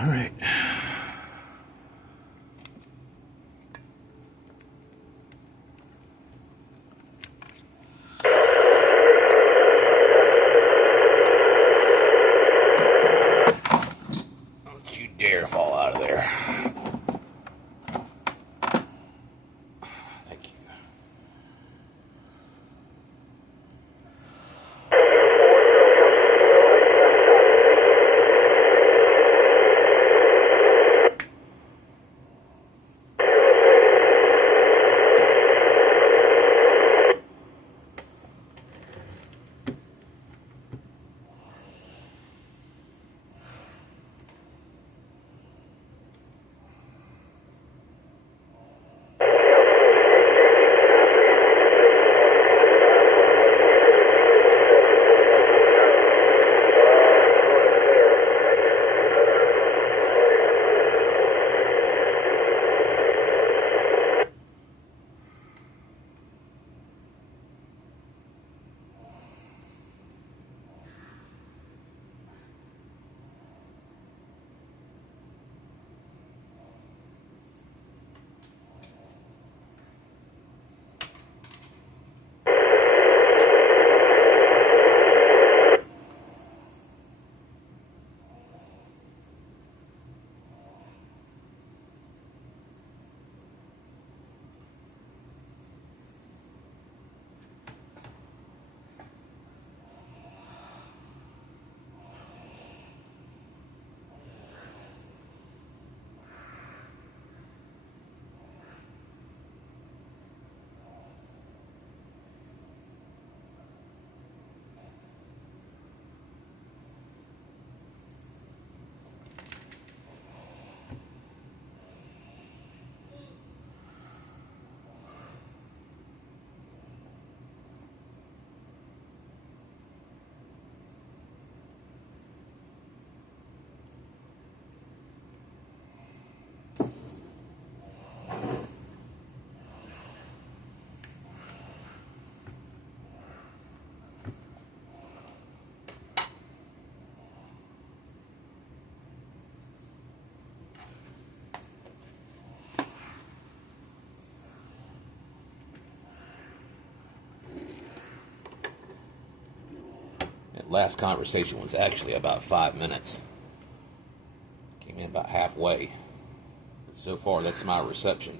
All right. Don't you dare fall out of there. Thank you. Last conversation was actually about 5 minutes. Came in about halfway. So far, that's my reception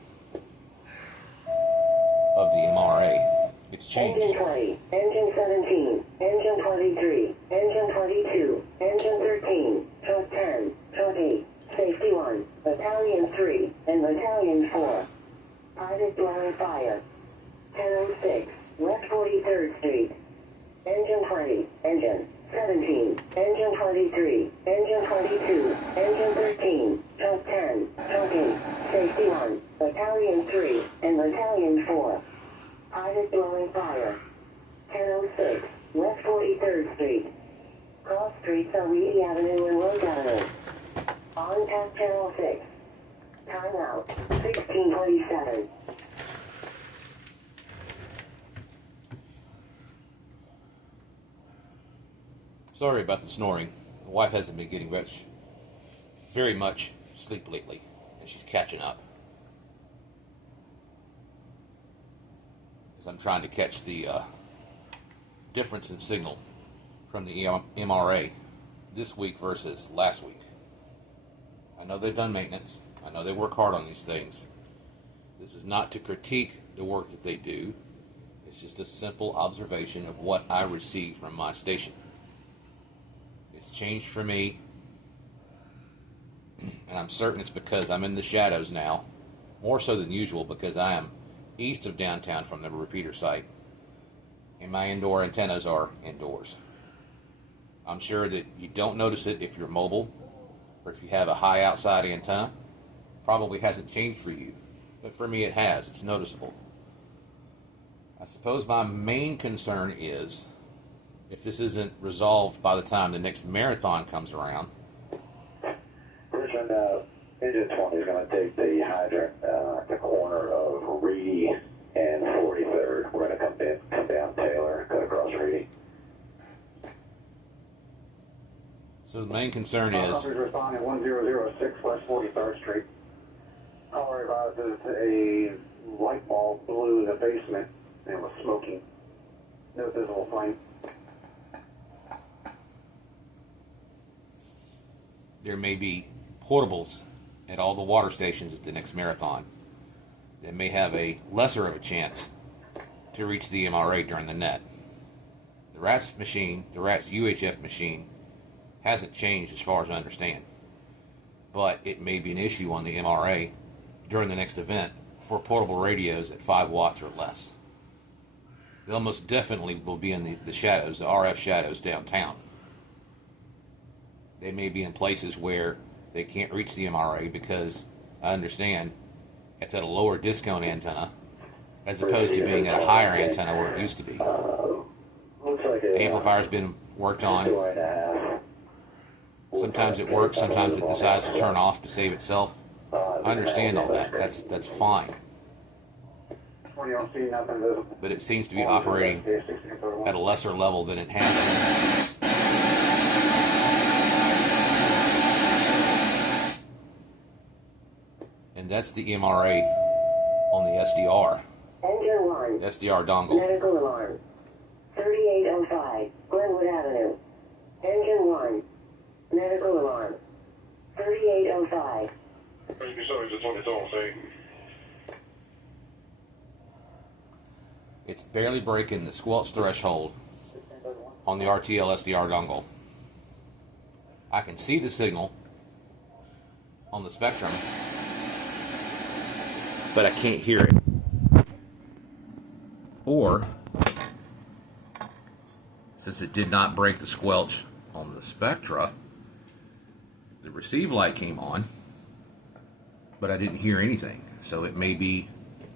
of the MRA. It's changed. Engine 20, Engine 17, Engine 23, Engine 22, Engine 13, Truck 10, Truck 8, Safety 1, Battalion 3, and Battalion 4. Pilot blowing fire. 1006, West 43rd Street. Engine 20, Engine 17, Engine 23, Engine 22, Engine 13, Truck 10, Truck 8, Safety 1, Battalion 3, and Battalion 4. Pilot blowing fire. 1006, West 43rd Street. Cross streets on Reedy Avenue and Road Avenue. On past Channel 6. Time out, 1627. Sorry about the snoring. My wife hasn't been getting very much sleep lately, and she's catching up. As I'm trying to catch the difference in signal from the MRA this week versus last week. I know they've done maintenance. I know they work hard on these things. This is not to critique the work that they do. It's just a simple observation of what I receive from my station. It's changed for me, and I'm certain it's because I'm in the shadows now, more so than usual because I am east of downtown from the repeater site, and my indoor antennas are indoors. I'm sure that you don't notice it if you're mobile, or if you have a high outside antenna. Probably hasn't changed for you, but for me it has. It's noticeable. I suppose my main concern is if this isn't resolved by the time the next marathon comes around. Richmond, Engine 20 is going to take the hydrant at the corner of Reedy and 43rd. We're going to come down Taylor, cut across Reedy. So the main concern is... Officers responding 1006 West 43rd Street. Caller advises a light bulb blew the basement and it was smoking. No visible flame. There may be portables at all the water stations at the next marathon that may have a lesser of a chance to reach the MRA during the net. The RATS UHF machine hasn't changed as far as I understand, but it may be an issue on the MRA during the next event for portable radios at 5 watts or less. They almost definitely will be in the shadows, the RF shadows downtown. They may be in places where they can't reach the MRA because, I understand, it's at a lower discone antenna as opposed to being at a higher antenna where it used to be. Looks like The amplifier's been worked on. Sometimes it works, sometimes it decides to turn off to save itself. I understand all that. That's fine. But it seems to be operating at a lesser level than it has. And that's the MRA on the SDR. Engine 1. SDR dongle. Medical alarm. 3805 Glenwood Avenue. Engine 1. Medical alarm. 3805. It's barely breaking the squelch threshold on the RTL-SDR dongle. I can see the signal on the Spectrum, but I can't hear it. Or, since it did not break the squelch on the Spectra, the receive light came on, but I didn't hear anything. So it may be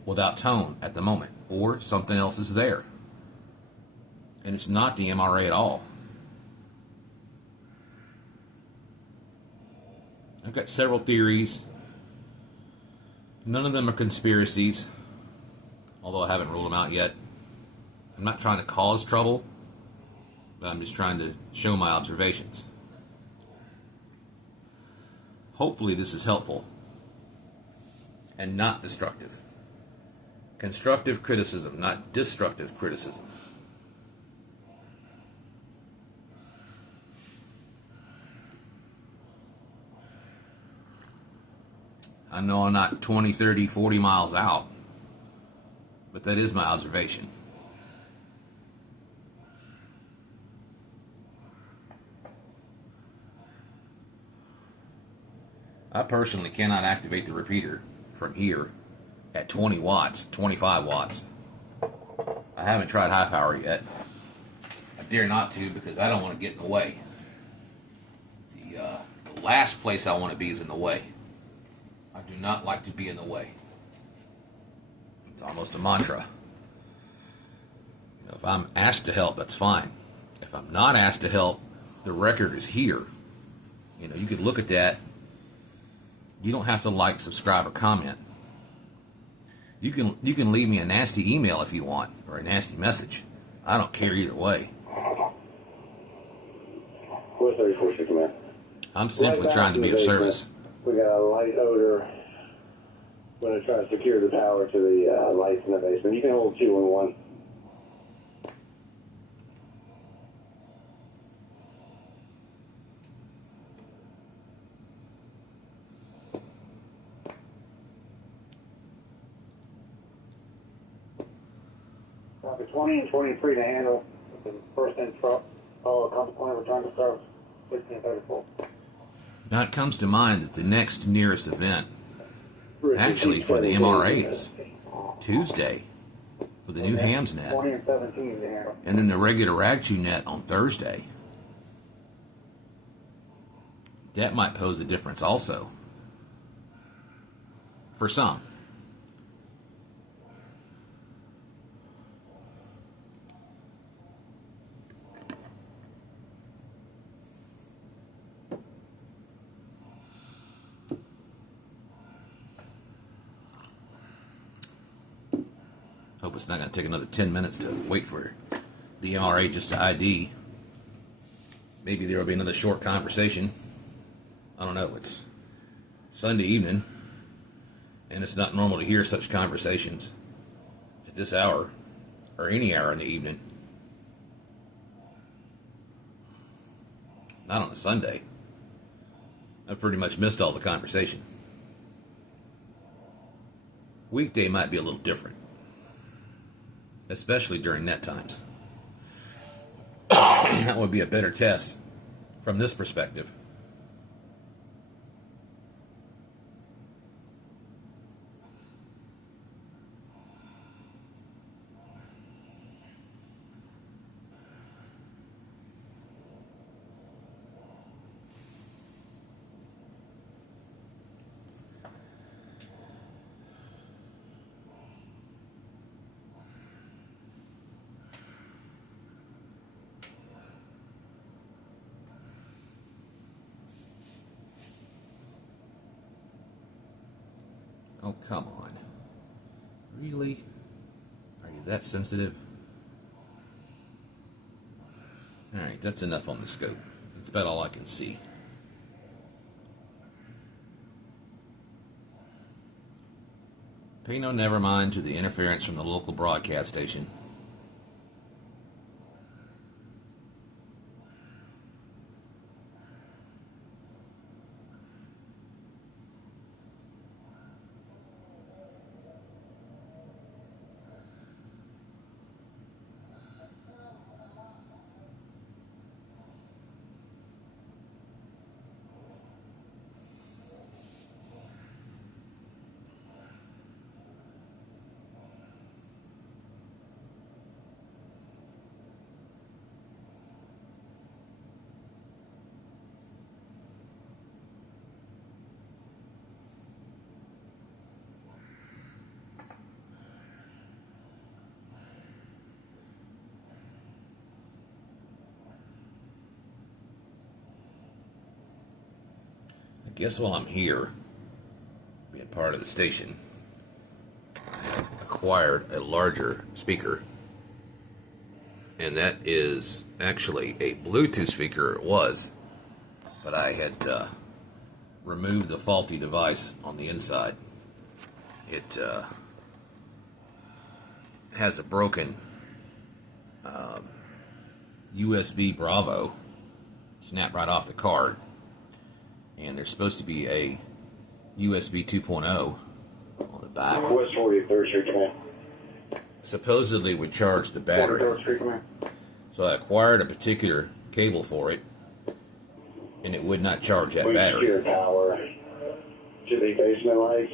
without tone at the moment, or something else is there. And it's not the MRA at all. I've got several theories. None of them are conspiracies, although I haven't ruled them out yet. I'm not trying to cause trouble, but I'm just trying to show my observations. Hopefully this is helpful and not destructive. Constructive criticism, not destructive criticism. I know I'm not 20, 30, 40 miles out, but that is my observation. I personally cannot activate the repeater from here at 20 watts, 25 watts. I haven't tried high power yet. I dare not to because I don't want to get in the way. The last place I want to be is in the way. I do not like to be in the way. It's almost a mantra. You know, if I'm asked to help, that's fine. If I'm not asked to help, the record is here. You know, you could look at that. You don't have to like, subscribe, or comment. You can leave me a nasty email if you want, or a nasty message. I don't care either way. 434 command. I'm simply trying to be of service. We got a light odor. We're going to try to secure the power to the lights in the basement. You can hold 211. Copy 20 and 23 to handle. The first in truck. Follow consequent return to service. 1634. Now it comes to mind that the next nearest event, actually for the MRA, is Tuesday for the new hams net, 20 and 17 to handle. and then the regular Ragchu net on Thursday. That might pose a difference also. For some. Hope it's not going to take another 10 minutes to wait for the MRA just to ID. maybe there will be another short conversation. I don't know. It's Sunday evening, and it's not normal to hear such conversations at this hour, or any hour in the evening. Not on a Sunday. I've pretty much missed all the conversation. Weekday might be a little different, especially during net times. That would be a better test from this perspective. Oh, come on. Really? Are you that sensitive? Alright, that's enough on the scope. That's about all I can see. Pay no never mind to the interference from the local broadcast station. I guess while I'm here, being part of the station, I acquired a larger speaker, and that is actually a Bluetooth speaker. It was, but I had removed the faulty device on the inside. It has a broken USB Bravo, snapped right off the card. And there's supposed to be a USB 2.0 on the back. West 43rd Street, command. Supposedly would charge the battery. 43rd Street, command. So I acquired a particular cable for it, and it would not charge that battery. Your tower to the basement lights.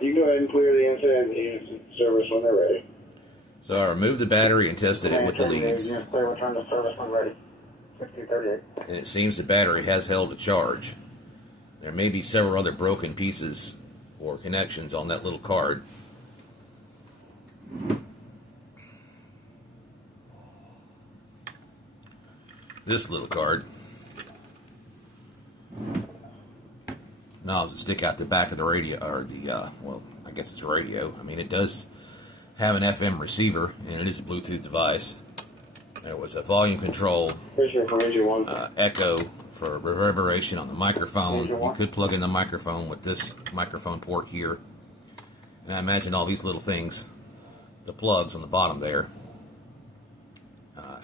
You go ahead and clear the incident and use service when they're ready. So I removed the battery and tested it with the leads. Return to service when ready. 6038. And it seems the battery has held a charge. There may be several other broken pieces or connections on that little card. This little card. Knobs that stick out the back of the radio, or the, well, I guess it's a radio. I mean, it does have an FM receiver, and it is a Bluetooth device. There was a volume control, echo for reverberation on the microphone. You could plug in the microphone with this microphone port here. And I imagine all these little things, the plugs on the bottom there,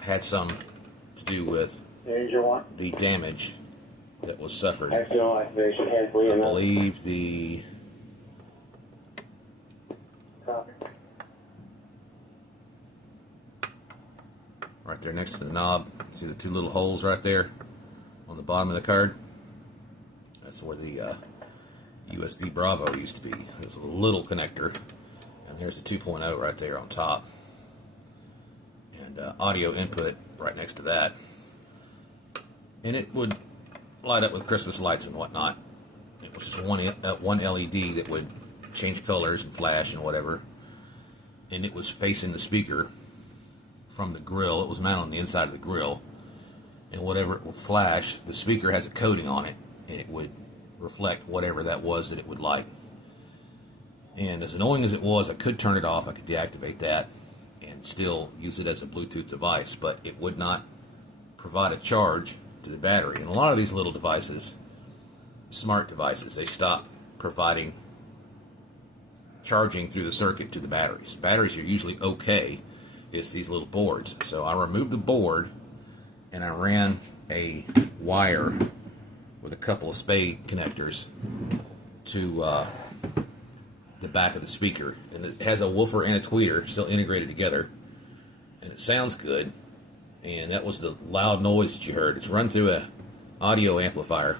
had some to do with the damage that was suffered. I believe the right there next to the knob, see the two little holes right there on the bottom of the card? That's where the USB Bravo used to be. There's a little connector, and there's the 2.0 right there on top, and audio input right next to that. And it would light up with Christmas lights and whatnot. It was just one LED that would change colors and flash and whatever, and it was facing the speaker from the grill. It was mounted on the inside of the grill, and whatever it would flash, the speaker has a coating on it, and it would reflect whatever that was that it would light. And as annoying as it was, I could turn it off, I could deactivate that, and still use it as a Bluetooth device, but it would not provide a charge to the battery. And a lot of these little devices, smart devices, they stop providing charging through the circuit to the batteries. Batteries are usually okay. It's these little boards. So I removed the board and I ran a wire with a couple of spade connectors to the back of the speaker. And it has a woofer and a tweeter still integrated together. And it sounds good. And that was the loud noise that you heard. It's run through a audio amplifier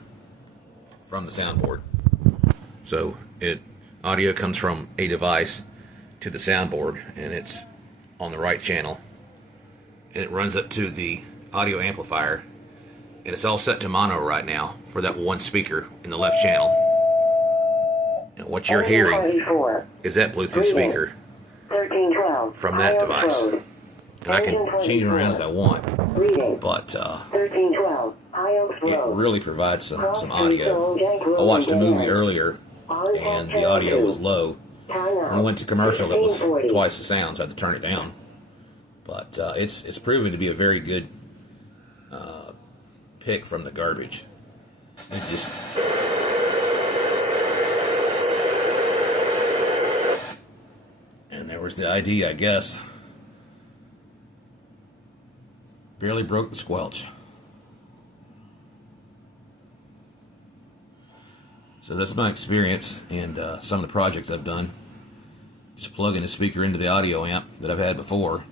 from the soundboard. So audio comes from a device to the soundboard, and it's on the right channel, and it runs up to the audio amplifier, and it's all set to mono right now for that one speaker in the left channel. And what you're hearing is that Bluetooth speaker 1312 from that device. And I can change it around as I want, but 1312 it really provides some audio. I watched a movie earlier, and the audio was low. When I went to commercial, it was twice the sound, so I had to turn it down. But it's proven to be a very good pick from the garbage. It just... And there was the ID, I guess. Barely broke the squelch. So that's my experience and some of the projects I've done. Just plugging a speaker into the audio amp that I've had before.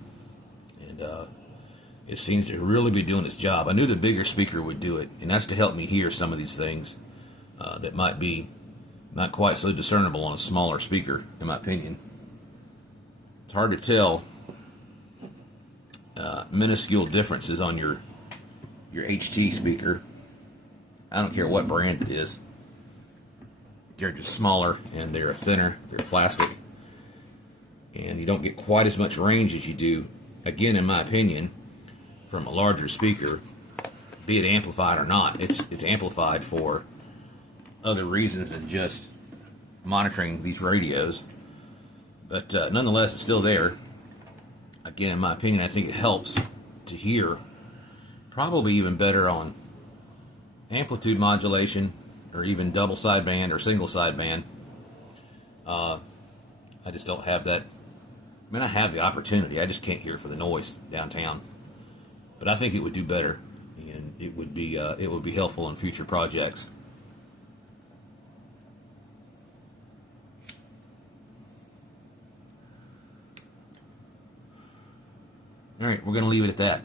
And it seems to really be doing its job. I knew the bigger speaker would do it, and that's to help me hear some of these things that might be not quite so discernible on a smaller speaker, in my opinion. It's hard to tell minuscule differences on your HT speaker. I don't care what brand it is. They're just smaller and they're thinner, they're plastic, and you don't get quite as much range as you do, again in my opinion, from a larger speaker, be it amplified or not. It's amplified for other reasons than just monitoring these radios, but nonetheless it's still there. Again, in my opinion, I think it helps to hear probably even better on amplitude modulation, or even double sideband or single sideband. I just don't have that. I mean, I have the opportunity. I just can't hear for the noise downtown. But I think it would do better, and it would be helpful in future projects. All right, we're going to leave it at that.